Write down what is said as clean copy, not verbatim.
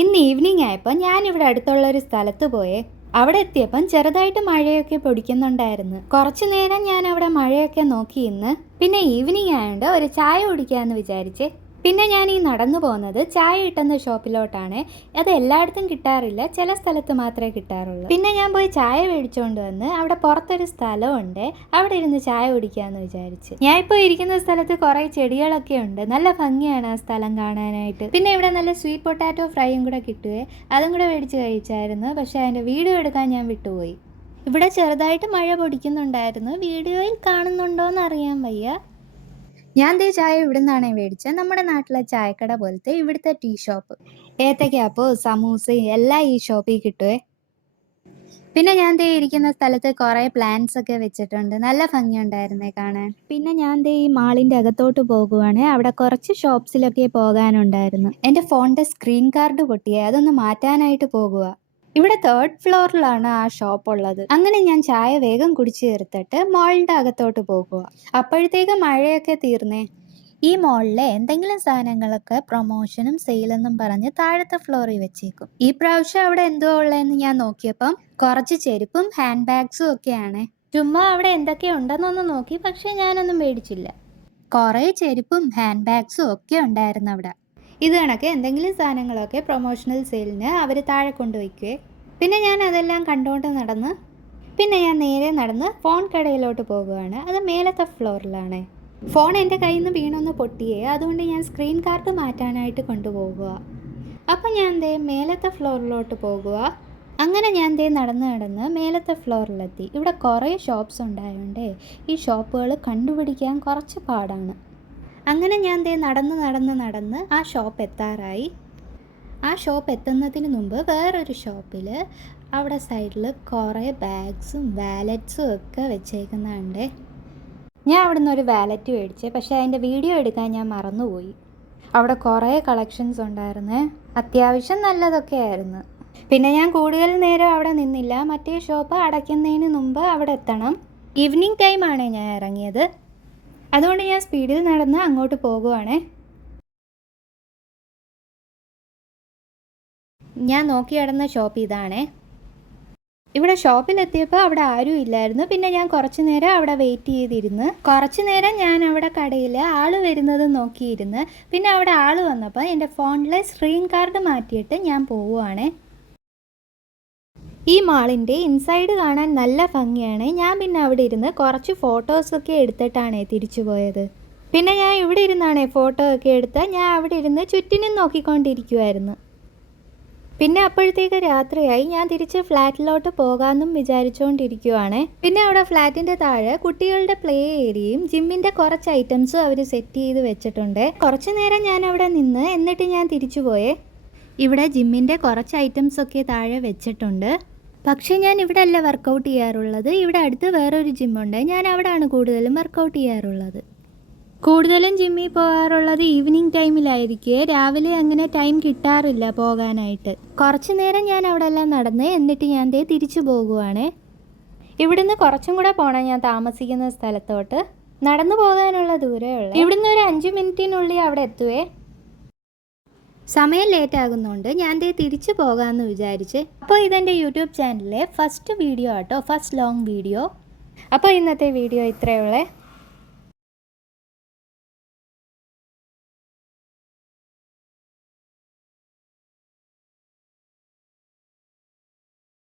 ഇന്ന് ഈവനിങ് ആയപ്പോൾ ഞാനിവിടെ അടുത്തുള്ളൊരു സ്ഥലത്ത് പോയേ. അവിടെ എത്തിയപ്പം ചെറുതായിട്ട് മഴയൊക്കെ പൊടിക്കുന്നുണ്ടായിരുന്നു. കുറച്ചു നേരം ഞാൻ അവിടെ മഴയൊക്കെ നോക്കി ഇന്ന്. പിന്നെ ഈവനിങ് ആയതുകൊണ്ട് ഒരു ചായ കുടിക്കാമെന്ന് വിചാരിച്ച്. പിന്നെ ഞാൻ ഈ നടന്നു പോകുന്നത് ചായ കിട്ടുന്ന ഷോപ്പിലോട്ടാണ്. അത് എല്ലായിടത്തും കിട്ടാറില്ല, ചില സ്ഥലത്ത് മാത്രമേ കിട്ടാറുള്ളൂ. പിന്നെ ഞാൻ പോയി ചായ മേടിച്ചുകൊണ്ട് വന്ന് അവിടെ പുറത്തൊരു സ്ഥലമുണ്ട്, അവിടെ ഇരുന്ന് ചായ കുടിക്കാമെന്ന് വിചാരിച്ച്. ഞാൻ ഇപ്പോൾ ഇരിക്കുന്ന സ്ഥലത്ത് കുറേ ചെടികളൊക്കെ ഉണ്ട്, നല്ല ഭംഗിയാണ് ആ സ്ഥലം കാണാനായിട്ട്. പിന്നെ ഇവിടെ നല്ല സ്വീറ്റ് പൊട്ടാറ്റോ ഫ്രൈയും കൂടെ കിട്ടുവേ, അതും കൂടെ മേടിച്ച് കഴിച്ചായിരുന്നു. പക്ഷേ അതിൻ്റെ വീഡിയോ എടുക്കാൻ ഞാൻ വിട്ടുപോയി. ഇവിടെ ചെറുതായിട്ട് മഴ പൊടിക്കുന്നുണ്ടായിരുന്നു, വീഡിയോയിൽ കാണുന്നുണ്ടോയെന്ന് അറിയാൻ വയ്യ. ഞാൻ ദേ ചായ ഇവിടെ നിന്നാണ് മേടിച്ചത്, നമ്മുടെ നാട്ടിലെ ചായക്കട പോലത്തെ ഇവിടുത്തെ ടീ ഷോപ്പ്. ഏത്തക്കാപ്പോ സമൂസയും എല്ലാം ഈ ഷോപ്പിൽ കിട്ടുവേ. പിന്നെ ഞാൻ ദേ ഇരിക്കുന്ന സ്ഥലത്ത് കുറേ പ്ലാന്റ്സ് ഒക്കെ വെച്ചിട്ടുണ്ട്, നല്ല ഭംഗിയുണ്ടായിരുന്നേ കാണാൻ. പിന്നെ ഞാൻ ദേ ഈ മാളിൻ്റെ അകത്തോട്ട് പോകുവാണ്, അവിടെ കുറച്ച് ഷോപ്സിലൊക്കെ പോകാനുണ്ടായിരുന്നു. എൻ്റെ ഫോണിൻ്റെ സ്ക്രീൻ കാർഡ് പൊട്ടിയേ, അതൊന്ന് മാറ്റാനായിട്ട് പോകുക. ഇവിടെ 3rd ഫ്ലോറിലാണ് ആ ഷോപ്പ് ഉള്ളത്. അങ്ങനെ ഞാൻ ചായ വേഗം കുടിച്ചു തീർത്തിട്ട് മോളിൻ്റെ അകത്തോട്ട് പോകുക. അപ്പോഴത്തേക്ക് മഴയൊക്കെ തീർന്നേ. ഈ മോളിലെ എന്തെങ്കിലും സാധനങ്ങളൊക്കെ പ്രൊമോഷനും സെയിലെന്നും പറഞ്ഞ് താഴത്തെ ഫ്ലോറിൽ വെച്ചേക്കും. ഈ പ്രാവശ്യം അവിടെ എന്തോ ഉള്ളതെന്ന് ഞാൻ നോക്കിയപ്പം കുറച്ച് ചെരുപ്പും ഹാൻഡ് ബാഗ്സും ഒക്കെയാണ്. ചുമ്മാ അവിടെ എന്തൊക്കെ ഉണ്ടെന്നൊന്ന് നോക്കി, പക്ഷെ ഞാനൊന്നും മേടിച്ചില്ല. കുറേ ചെരുപ്പും ഹാൻഡ് ബാഗ്സും ഒക്കെ ഉണ്ടായിരുന്നു അവിടെ. ഇത് കണക്ക് എന്തെങ്കിലും സാധനങ്ങളൊക്കെ പ്രൊമോഷണൽ സെയിലിന് അവർ താഴെ കൊണ്ടുവയ്ക്കുവേ. പിന്നെ ഞാൻ അതെല്ലാം കണ്ടുകൊണ്ട് നടന്ന് പിന്നെ ഞാൻ നേരെ നടന്ന് ഫോൺ കടയിലോട്ട് പോകുകയാണ്. അത് മേലത്തെ ഫ്ലോറിലാണ്. ഫോൺ എൻ്റെ കയ്യിൽ നിന്ന് വീണൊന്ന് പൊട്ടിയേ, അതുകൊണ്ട് ഞാൻ സ്ക്രീൻ കാർഡ് മാറ്റാനായിട്ട് കൊണ്ടുപോകുക. അപ്പം ഞാൻ ദേ മേലത്തെ ഫ്ലോറിലോട്ട് പോകുക. അങ്ങനെ ഞാൻ ദേ നടന്ന് മേലത്തെ ഫ്ലോറിലെത്തി. ഇവിടെ കുറേ ഷോപ്സ് ഉണ്ടായതുകൊണ്ട് ഈ ഷോപ്പുകൾ കണ്ടുപിടിക്കാൻ കുറച്ച് പാടാണ്. അങ്ങനെ ഞാൻ ദേ നടന്ന് ആ ഷോപ്പ് എത്താറായി. ആ ഷോപ്പ് എത്തുന്നതിന് മുമ്പ് വേറൊരു ഷോപ്പിൽ അവിടെ സൈഡിൽ കുറേ ബാഗ്സും വാലറ്റ്സും ഒക്കെ വെച്ചേക്കുന്നുണ്ട്. ഞാൻ അവിടെ നിന്ന് ഒരു വാലറ്റ് മേടിച്ചേ, പക്ഷേ അതിൻ്റെ വീഡിയോ എടുക്കാൻ ഞാൻ മറന്നുപോയി. അവിടെ കുറേ കളക്ഷൻസ് ഉണ്ടായിരുന്നേ, അത്യാവശ്യം നല്ലതൊക്കെ ആയിരുന്നു. പിന്നെ ഞാൻ കൂടുതൽ നേരം അവിടെ നിന്നില്ല, മറ്റേ ഷോപ്പ് അടയ്ക്കുന്നതിന് മുമ്പ് അവിടെ എത്തണം. ഈവനിങ് ടൈമാണ് ഞാൻ ഇറങ്ങിയത്, അതുകൊണ്ട് ഞാൻ സ്പീഡിൽ നടന്ന് അങ്ങോട്ട് പോകുവാണേ. ഞാൻ നോക്കി നടന്ന ഷോപ്പ് ഇതാണേ. ഇവിടെ ഷോപ്പിലെത്തിയപ്പോൾ അവിടെ ആരും ഇല്ലായിരുന്നു. പിന്നെ ഞാൻ കുറച്ച് നേരം അവിടെ വെയിറ്റ് ചെയ്തിരുന്ന്. കുറച്ച് നേരം ഞാൻ അവിടെ കടയിൽ ആൾ വരുന്നത് നോക്കിയിരുന്ന്. പിന്നെ അവിടെ ആൾ വന്നപ്പോൾ എൻ്റെ ഫോണിലെ സ്ക്രീൻ കാർഡ് മാറ്റിയിട്ട് ഞാൻ പോവുകയാണേ. ഈ മാളിൻ്റെ ഇൻസൈഡ് കാണാൻ നല്ല ഭംഗിയാണ്. ഞാൻ പിന്നെ അവിടെ ഇരുന്ന് കുറച്ച് ഫോട്ടോസൊക്കെ എടുത്തിട്ടാണ് തിരിച്ചു പോയത്. പിന്നെ ഞാൻ ഇവിടെ ഇരുന്നാണ് ഫോട്ടോ ഒക്കെ എടുത്ത് ഞാൻ അവിടെ ഇരുന്ന് ചുറ്റിനും നോക്കിക്കൊണ്ടിരിക്കുമായിരുന്നു. പിന്നെ അപ്പോഴത്തേക്ക് രാത്രിയായി. ഞാൻ തിരിച്ച് ഫ്ലാറ്റിലോട്ട് പോകാമെന്നും വിചാരിച്ചുകൊണ്ടിരിക്കുവാണ്. പിന്നെ അവിടെ ഫ്ലാറ്റിൻ്റെ താഴെ കുട്ടികളുടെ പ്ലേ ഏരിയയും ജിമ്മിൻ്റെ കുറച്ച് ഐറ്റംസും അവർ സെറ്റ് ചെയ്ത് വെച്ചിട്ടുണ്ട്. കുറച്ച് നേരം ഞാൻ അവിടെ നിന്ന് എന്നിട്ട് ഞാൻ തിരിച്ചു പോയേ. ഇവിടെ ജിമ്മിൻ്റെ കുറച്ച് ഐറ്റംസൊക്കെ താഴെ വെച്ചിട്ടുണ്ട്. പക്ഷേ ഞാൻ ഇവിടെ അല്ല വർക്കൗട്ട് ചെയ്യാറുള്ളത്. ഇവിടെ അടുത്ത് വേറൊരു ജിമ്മുണ്ട്, ഞാൻ അവിടെയാണ് കൂടുതലും വർക്കൗട്ട് ചെയ്യാറുള്ളത്. കൂടുതലും ജിമ്മിൽ പോകാറുള്ളത് ഈവനിങ് ടൈമിലായിരിക്കും, രാവിലെ അങ്ങനെ ടൈം കിട്ടാറില്ല പോകാനായിട്ട്. കുറച്ച് നേരം ഞാൻ അവിടെ എല്ലാം നടന്ന് എന്നിട്ട് ഞാൻ ദേ തിരിച്ചു പോകുവാണ്. ഇവിടുന്ന് കുറച്ചും കൂടെ പോകണം ഞാൻ താമസിക്കുന്ന സ്ഥലത്തോട്ട്. നടന്നു പോകാനുള്ള ദൂരമേ ഉള്ളൂ. ഇവിടുന്ന് ഒരു 5 മിനിറ്റിനുള്ളിൽ അവിടെ എത്തുവേ. സമയം ലേറ്റ് ആകുന്നുണ്ട് ഞാൻ ദേ തിരിച്ചു പോകാമെന്ന് വിചാരിച്ച്. അപ്പോൾ ഇതെൻ്റെ യൂട്യൂബ് ചാനലിലെ ഫസ്റ്റ് വീഡിയോ ആട്ടോ, ഫസ്റ്റ് ലോങ് വീഡിയോ. അപ്പോൾ ഇന്നത്തെ വീഡിയോ ഇത്രയേ ഉള്ളേ.